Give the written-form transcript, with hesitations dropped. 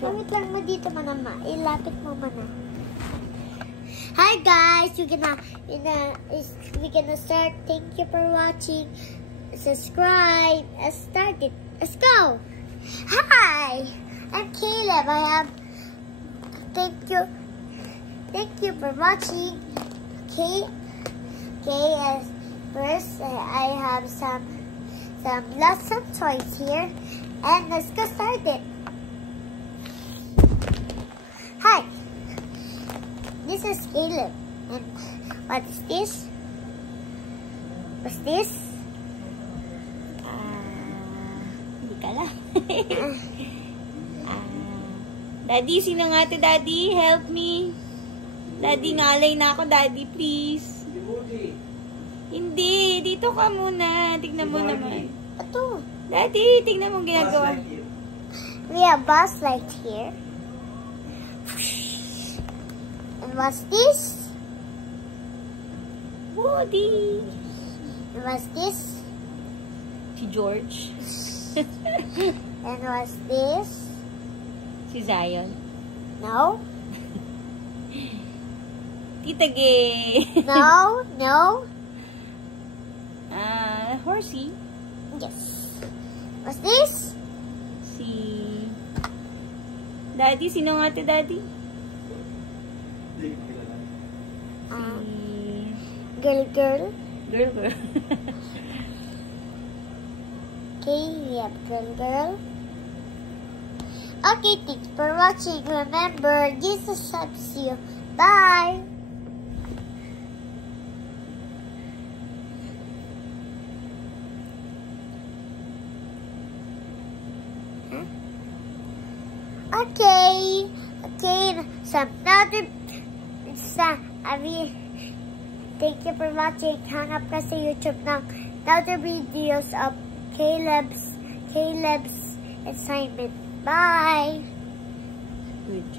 Wait lang mo dito manama. Ilapit mo mana. Hi guys, we're gonna start. Thank you for watching. Subscribe. Let's start it. Let's go. Hi, I'm Caleb. Thank you for watching. Okay, as first I have lots of toys here, and let's go start it. Hi, this is Caleb, and what is this? What's this? Hindi ka lang. Daddy, sino nga to, Daddy? Help me. Daddy, ngalay na ako, Daddy, please. Hindi, dito ka muna. Tignan mo naman. Ito. Daddy, tignan mo ginagawa. We have bus light here. And what's this? Woody. And what's this? Si George. And what's this? Si Zion. No. Tita Gay. No. Horsey. Yes. What's this? Si... Daddy, sino nga to, Daddy? Girl. Girl. Okay, we have girl. Okay, thanks for watching. Remember, Jesus loves you. Bye. Okay. Thank you for watching. Hanap ka sa YouTube ng other videos of Caleb's assignment. Bye. Good job.